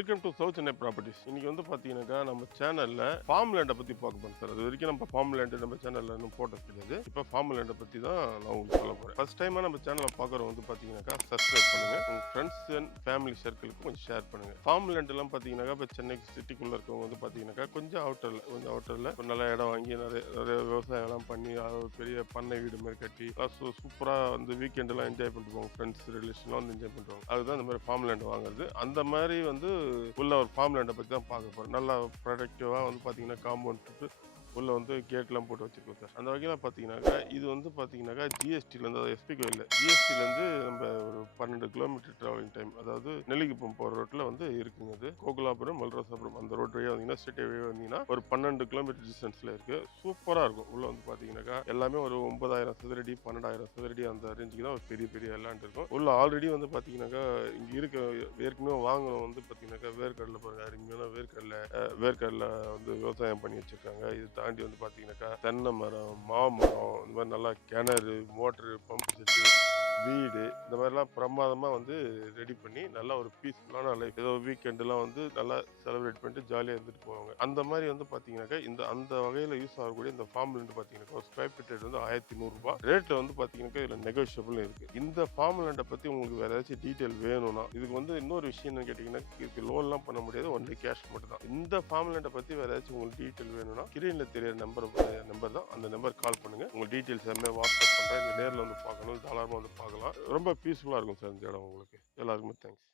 Welcome to south Chennai properties. இன்னைக்கு வந்து பார்த்தீங்கன்னாக்கா நம்ம சேனலில் ஃபார்ம் லேண்டை பற்றி பார்க்க போகிறோம் சார். அது வரைக்கும் நம்ம ஃபார்ம் லேண்டு நம்ம சேனலில் இன்னும் போட்டது கிடையாது. இப்போ ஃபார்ம் லேண்டை பற்றி தான் நான் உங்களுக்கு சொல்ல போகிறேன். ஃபர்ஸ்ட் டைமாக நம்ம சேனலை பார்க்குறவங்க வந்து பார்த்தீங்கன்னாக்கா சப்ஸ்கிரைப் பண்ணுங்கள். உங்கள் ஃப்ரெண்ட்ஸ் அண்ட் ஃபேமிலி சர்க்கிளுக்கு கொஞ்சம் ஷேர் பண்ணுங்கள். ஃபார்ம் லேண்டெல்லாம் பார்த்தீங்கன்னாக்கா இப்போ சென்னை சிட்டிக்குள்ளே இருக்கவங்க வந்து பார்த்தீங்கன்னாக்கா கொஞ்சம் அவுட்டரில் ஒரு நல்ல இடம் வாங்கி நிறைய விவசாயம்லாம் பண்ணி ஒரு பெரிய பண்ணை வீடு மாதிரி கட்டி சூப்பராக வந்து வீக்கெண்டெல்லாம் என்ஜாய் பண்ணிட்டு போவாங்க. ஃப்ரெண்ட்ஸ் ரிலேஷன்லாம் வந்து என்ஜாய் பண்ணுவாங்க. அதுதான் இந்த மாதிரி ஃபார்ம் லேண்ட் வாங்குறது. அந்த மாதிரி வந்து உள்ள ஒரு ஃபார்ம் லேண்டை பற்றி தான் பார்க்க போகிறோம். நல்லா ப்ரொடக்டிவாக வந்து பார்த்தீங்கன்னா காம்பவுண்ட் போட்டு உள்ளே வந்து கேட்லாம் போட்டு வச்சுருக்கோம் சார். அந்த வகையில் பார்த்தீங்கன்னாக்கா இது வந்து பார்த்தீங்கன்னாக்கா ஜிஎஸ்டிலேருந்து, அதாவது எஸ்பி கோயில் ஜிஎஸ்டிலேருந்து நம்ம ஒரு 12 கிலோமீட்டர் ட்ராவலிங் டைம், அதாவது நெல்லிக்குப்பம் போகிற ரோட்டில் வந்து இருக்குங்க. அது கோகுலாபுரம் மல்ராசாபுரம் அந்த ரோட் வழியாக வந்தீங்கன்னா ஸ்ட்ரெயிட் வே வந்தீங்கன்னா ஒரு 12 கிலோமீட்டர் டிஸ்டன்ஸில் இருக்குது. சூப்பராக இருக்கும். உள்ளே வந்து பார்த்தீங்கன்னாக்கா எல்லாமே ஒரு 9,000 சதுரடி 12,000 சதுரடி அந்த ரேஞ்சுக்கு தான் ஒரு பெரிய பெரிய லேண்ட் இருக்கும். உள்ள ஆல்ரெடி வந்து பார்த்தீங்கன்னாக்கா இங்கே இருக்க ஏற்கனவே வாங்கணும் வந்து பார்த்தீங்கன்னாக்கா வேர்க்கடலை பாருங்க, அருமையான வேர்க்கடலை வந்து விவசாயம் பண்ணி வச்சுருக்காங்க. இது தாண்டி வந்து பார்த்தீங்கன்னாக்கா தென்னை மரம், மாமரம், இந்த மாதிரி நல்லா கிணறு, மோட்டரு, பம்ப் செட்டு, வீடு, இந்த மாதிரிலாம் பிரமாதமாக வந்து ரெடி பண்ணி நல்லா ஒரு பீஸ்ஃபுல்லான லைஃப், ஏதோ வீக்கெண்டுலாம் வந்து நல்லா செலிப்ரேட் பண்ணிட்டு ஜாலியாக இருந்துட்டு போவாங்க. அந்த மாதிரி வந்து பார்த்தீங்கன்னாக்கா அந்த வகையில் யூஸ் ஆகக்கூடிய இந்த ஃபார்ம் லேண்ட் பார்த்தீங்கன்னாக்கா ஒரு ஸ்கொயர் ஃபீட் ரேட் வந்து 1,100 ரூபாய். ரேட்டில் வந்து பார்த்தீங்கன்னாக்கா இதில் நெகோஷியபிள் இருக்குது. இந்த ஃபார்ம் லேண்டை பற்றி உங்களுக்கு வேறு ஏதாச்சும் டீட்டெயில் வேணும்னா, இதுக்கு வந்து இன்னொரு விஷயம் என்னன்னு கேட்டிங்கன்னா, இதுக்கு லோன்லாம் பண்ண முடியாது, ஒன்லி கேஷ் மட்டும் தான். இந்த ஃபார்ம் லேண்டை பற்றி வேறு ஏதாச்சும் உங்களுக்கு டீட்டெயில் வேணும்னா ஸ்க்ரீனில் தெரியிற நம்பர் தான், அந்த நம்பர் கால் பண்ணுங்கள். உங்கள் டீட்டெயில்ஸ் எல்லாமே வாட்ஸ்அப் பண்ணுறேன். இந்த நேரில் வந்து பார்க்கணும், தாராளமாக வந்து பார்க்கலாம். ரொம்ப பீஸ்ஃபுல்லாக இருக்கும் சார் இந்த இடம் உங்களுக்கு. எல்லாருக்குமே தேங்க்ஸ்.